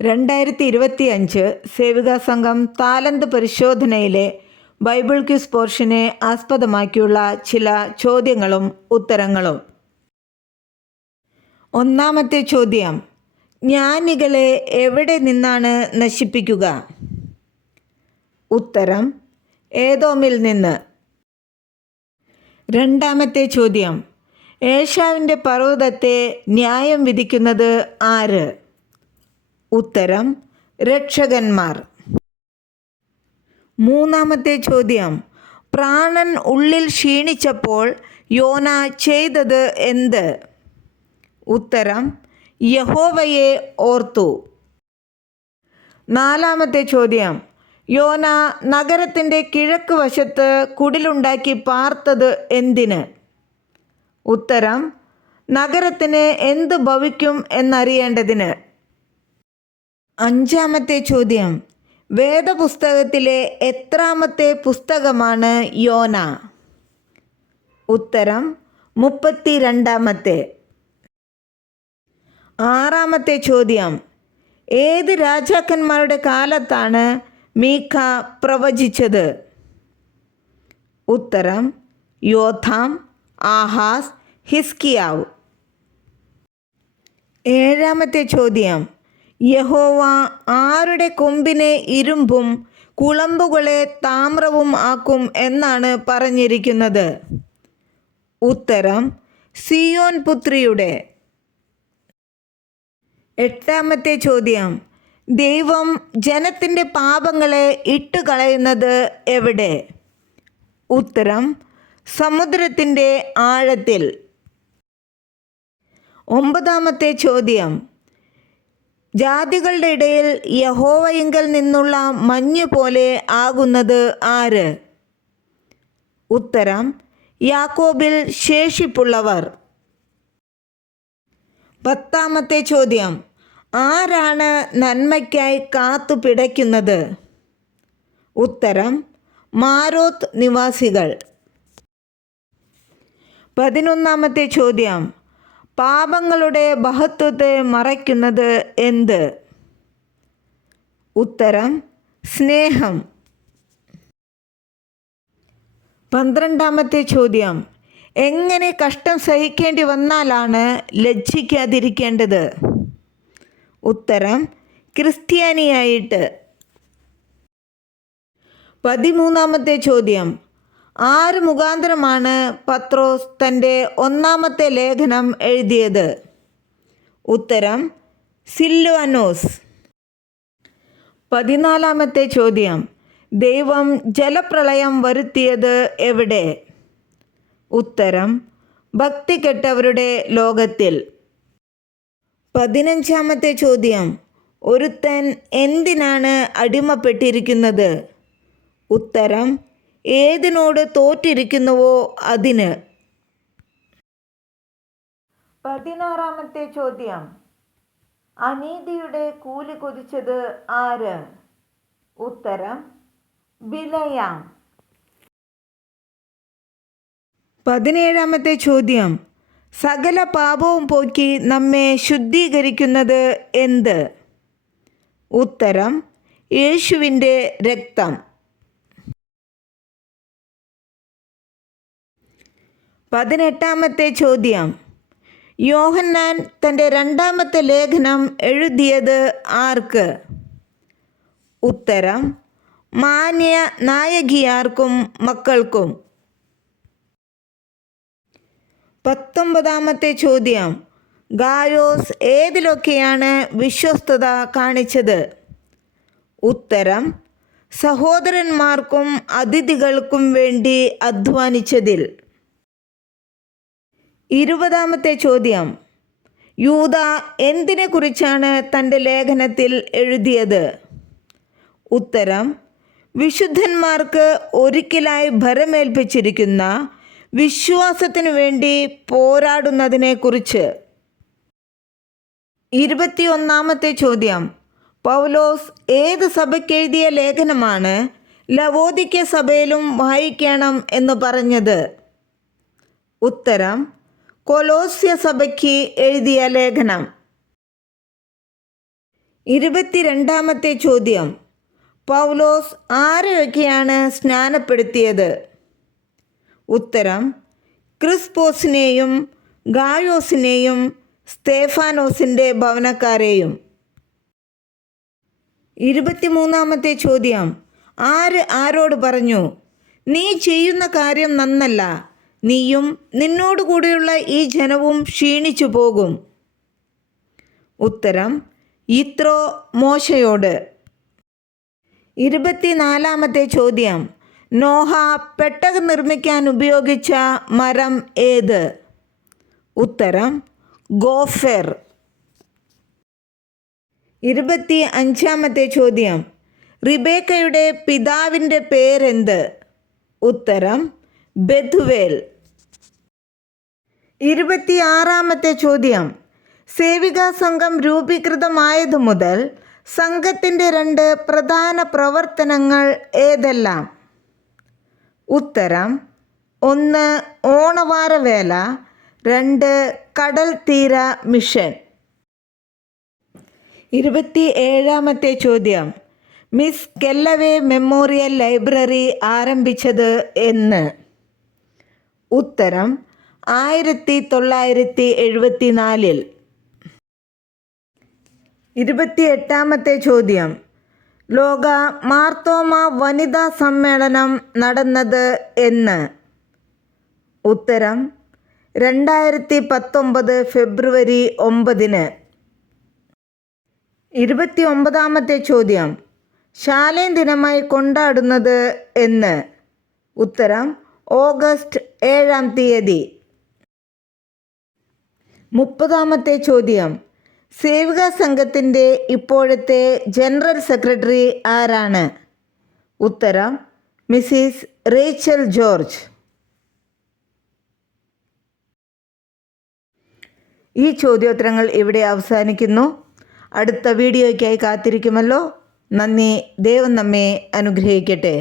2025 സേവികാ സംഘം താലന്ത് പരിശോധനയിലെ Bible quiz പോർഷനെ ആസ്പദമാക്കിയുള്ള ചില ചോദ്യങ്ങളും ഉത്തരങ്ങളും. ഒന്നാമത്തെ ചോദ്യം: ജ്ഞാനികളെ എവിടെ നിന്നാണ് നശിപ്പിക്കുക? ഉത്തരം: ഏദോമിൽ നിന്ന്. രണ്ടാമത്തെ ചോദ്യം: ഏശാവിൻ്റെ പർവ്വതത്തെ ന്യായം വിധിക്കുന്നത് ആര്? ഉത്തരം: രക്ഷകന്മാർ. മൂന്നാമത്തെ ചോദ്യം: പ്രാണൻ ഉള്ളിൽ ക്ഷീണിച്ചപ്പോൾ യോന ചെയ്തത് എന്ത്? ഉത്തരം: യഹോവയെ ഓർത്തു. നാലാമത്തെ ചോദ്യം: യോന നഗരത്തിൻ്റെ കിഴക്ക് വശത്ത് കുടിലുണ്ടാക്കി പാർത്തത് എന്തിന്? ഉത്തരം: നഗരത്തിന് എന്ത് ഭവിക്കും എന്നറിയേണ്ടതിന്. അഞ്ചാമത്തെ ചോദ്യം: വേദപുസ്തകത്തിലെ എത്രാമത്തെ പുസ്തകമാണ് യോന? ഉത്തരം: 32. ആറാമത്തെ ചോദ്യം: ഏത് രാജാക്കന്മാരുടെ കാലത്താണ് മീഖ പ്രവചിച്ചത്? ഉത്തരം: യോഥാം, ആഹാസ്, ഹിസ്കിയാവ്. ഏഴാമത്തെ ചോദ്യം: യഹോവ ആരുടെ കൊമ്പിനെ ഇരുമ്പും കുളമ്പുകളെ താമ്രവും ആക്കും എന്നാണ് പറഞ്ഞിരിക്കുന്നത്? ഉത്തരം: സിയോൻ പുത്രിയുടെ. എട്ടാമത്തെ ചോദ്യം: ദൈവം ജനത്തിൻ്റെ പാപങ്ങളെ ഇട്ടുകളയുന്നത് എവിടെ? ഉത്തരം: സമുദ്രത്തിൻ്റെ ആഴത്തിൽ. ഒമ്പതാമത്തെ ചോദ്യം: ജാതികളുടെ ഇടയിൽ യഹോവയിങ്കൽ നിന്നുള്ള മഞ്ഞ് പോലെ ആകുന്നത് ആര്? ഉത്തരം: യാക്കോബിൽ ശേഷിപ്പുള്ളവർ. പത്താമത്തെ ചോദ്യം: ആരാണ് നന്മയ്ക്കായി കാത്തു പിടയ്ക്കുന്നത്? ഉത്തരം: മാരോത്ത് നിവാസികൾ. 11ാമത്തെ ചോദ്യം: പാപങ്ങളുടെ മഹത്വത്തെ മറയ്ക്കുന്നത് എന്ത്? ഉത്തരം: സ്നേഹം. 12ാമത്തെ ചോദ്യം: എങ്ങനെ കഷ്ടം സഹിക്കേണ്ടി വന്നാലാണ് ലജ്ജിക്കാതിരിക്കേണ്ടത്? ഉത്തരം: ക്രിസ്ത്യാനിയായിട്ട്. 13ാമത്തെ ചോദ്യം: ആര് മുഖാന്തരമാണ് പത്രോസ് തൻ്റെ ഒന്നാമത്തെ ലേഖനം എഴുതിയത്? ഉത്തരം: സിൽവാനോസ്. 14ാമത്തെ ചോദ്യം: ദൈവം ജലപ്രളയം വരുത്തിയത് എവിടെ? ഉത്തരം: ഭക്തികെട്ടവരുടെ ലോകത്തിൽ. 15ാമത്തെ ചോദ്യം: ഒരുത്തൻ എന്തിനാണ് അടിമപ്പെട്ടിരിക്കുന്നത്? ഉത്തരം: ഏതിനോട് തോറ്റിരിക്കുന്നുവോ അതിന്. 16ാമത്തെ ചോദ്യം: അനീതിയുടെ കൂലി കൊതിച്ചത് ആര്? ഉത്തരം: ബിലയാം. 17ാമത്തെ ചോദ്യം: സകല പാപവും പോക്കി നമ്മെ ശുദ്ധീകരിക്കുന്നത് എന്ത്? ഉത്തരം: യേശുവിൻ്റെ രക്തം. 18ാമത്തെ ചോദ്യം: യോഹന്നാൻ തൻ്റെ രണ്ടാമത്തെ ലേഖനം എഴുതിയത് ആർക്ക്? ഉത്തരം: മാന്യ നായകിയാർക്കും മക്കൾക്കും. 19ാമത്തെ ചോദ്യം: ഗായോസ് ഏതിലൊക്കെയാണ് വിശ്വസ്തത കാണിച്ചത്? ഉത്തരം: സഹോദരന്മാർക്കും അതിഥികൾക്കും വേണ്ടി അധ്വാനിച്ചതിൽ. 20ാമത്തെ ചോദ്യം: യൂദ എന്തിനെക്കുറിച്ചാണ് തൻ്റെ ലേഖനത്തിൽ എഴുതിയത്? ഉത്തരം: വിശുദ്ധന്മാർക്ക് ഒരിക്കലായി ഭരമേൽപ്പിച്ചിരിക്കുന്ന വിശ്വാസത്തിനു വേണ്ടി പോരാടുന്നതിനെക്കുറിച്ച്. 21ാമത്തെ ചോദ്യം: പൗലോസ് ഏത് സഭയ്ക്കെഴുതിയ ലേഖനമാണ് ലവോദിക്യ സഭയിലും വായിക്കണം എന്ന് പറഞ്ഞത്? ഉത്തരം: കൊലോസ്യ സഭയ്ക്ക് എഴുതിയ ലേഖനം. 22-ാമത്തെ ചോദ്യം. പൗലോസ് ആരെയൊക്കെയാണ് സ്നാനപ്പെടുത്തിയത്? ഉത്തരം: ക്രിസ്പോസിനെയും ഗായോസിനെയും സ്തേഫാനോസിൻ്റെ ഭവനക്കാരെയും. 23-ാമത്തെ ചോദ്യം. ആര് ആരോട് പറഞ്ഞു, നീ ചെയ്യുന്ന കാര്യം നന്നല്ല, നീയും നിന്നോടുകൂടിയുള്ള ഈ ജനവും ക്ഷീണിച്ചു പോകും? ഉത്തരം: യിത്രോ മോശയോട്. 24-ാമത്തെ ചോദ്യം. നോഹ പെട്ടകം നിർമ്മിക്കാൻ ഉപയോഗിച്ച മരം ഏത്? ഉത്തരം: ഗോഫർ. 25-ാമത്തെ ചോദ്യം. റിബേക്കയുടെ പിതാവിൻ്റെ പേരെന്ത്? ഉത്തരം: ബെഥുവേൽ. 26-ാമത്തെ ചോദ്യം. സേവികാ സംഘം രൂപീകൃതമായതു മുതൽ സംഘത്തിൻ്റെ 2 പ്രധാന പ്രവർത്തനങ്ങൾ ഏതെല്ലാം? ഉത്തരം: 1 ഓണവാരവേല, 2 കടൽ തീര മിഷൻ. 27-ാമത്തെ ചോദ്യം. മിസ് കെല്ലവേ മെമ്മോറിയൽ ലൈബ്രറി ആരംഭിച്ചത് എന്ന്? ഉത്തരം: 1974. 28-ാമത്തെ ചോദ്യം. ലോക മാർത്തോമ വനിതാ സമ്മേളനം നടന്നത് എന്ന്? ഉത്തരം: 2019 ഫെബ്രുവരി 9. 29-ാമത്തെ ചോദ്യം. ശാലേം ദിനമായി കൊണ്ടാടുന്നത് എന്ന്? ഉത്തരം: ഓഗസ്റ്റ് 7-ാം തീയതി. 30-ാമത്തെ ചോദ്യം. സേവികാ സംഘത്തിൻ്റെ ഇപ്പോഴത്തെ ജനറൽ സെക്രട്ടറി ആരാണ്? ഉത്തരം: മിസ്സിസ് റേച്ചൽ ജോർജ്. ഈ ചോദ്യോത്തരങ്ങൾ ഇവിടെ അവസാനിക്കുന്നു. അടുത്ത വീഡിയോയ്ക്കായി കാത്തിരിക്കുമല്ലോ. നന്ദി. ദൈവം നമ്മെ അനുഗ്രഹിക്കട്ടെ.